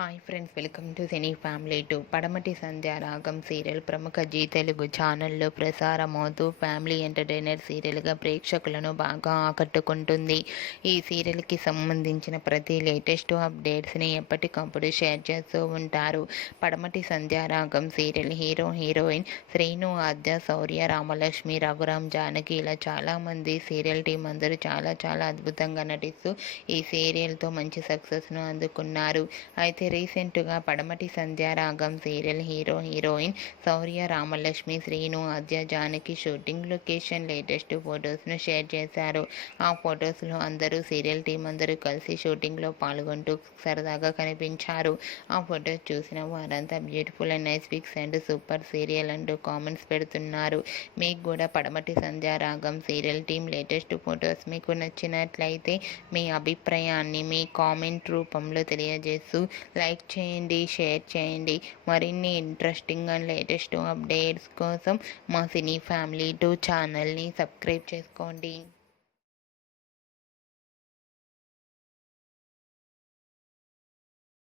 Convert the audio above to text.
Hi friends, welcome to cine family two. పడమటి Sandhyaragam serial ప్రముఖ G Telugu ఛానల్లో ప్రసారమవుతూ ఫ్యామిలీ ఎంటర్టైనర్ సీరియల్గా ప్రేక్షకులను బాగా ఆకట్టుకుంటుంది. ఈ సీరియల్కి సంబంధించిన ప్రతి లేటెస్ట్ అప్డేట్స్ని ఎప్పటికప్పుడు షేర్ చేస్తూ ఉంటారు. పడమటి సంధ్యారాగం సీరియల్ హీరోయిన్ శ్రీను, ఆద్య, శౌర్య, రామలక్ష్మి, రఘురామ్, జానకి ఇలా చాలామంది సీరియల్ టీం అందరూ చాలా అద్భుతంగా నటిస్తూ ఈ సీరియల్తో మంచి సక్సెస్ను అందుకున్నారు. అయితే రీసెంట్గా Padamati Sandhyaragam serial heroine Shourya, Ramalakshmi, Srinu, Adya, Janaki shooting location latest ఫొటోస్ను షేర్ చేశారు. ఆ ఫొటోస్లో అందరూ సీరియల్ టీం అందరూ కలిసి షూటింగ్లో పాల్గొంటూ సరదాగా కనిపించారు. ఆ ఫొటోస్ చూసిన వారంతా beautiful and nice pics and super serial అంటూ కామెంట్స్ పెడుతున్నారు. మీకు కూడా Padamati Sandhyaragam serial team latest photos మీకు నచ్చినట్లయితే మీ అభిప్రాయాన్ని మీ కామెంట్ రూపంలో తెలియజేస్తూ లైక్ చేయండి, షేర్ చేయండి. మరిన్ని ఇంట్రెస్టింగ్ అండ్ లేటెస్ట్ అప్డేట్స్ కోసం మా సినీ ఫ్యామిలీ 2 ఛానల్ని సబ్స్క్రైబ్ చేసుకోండి.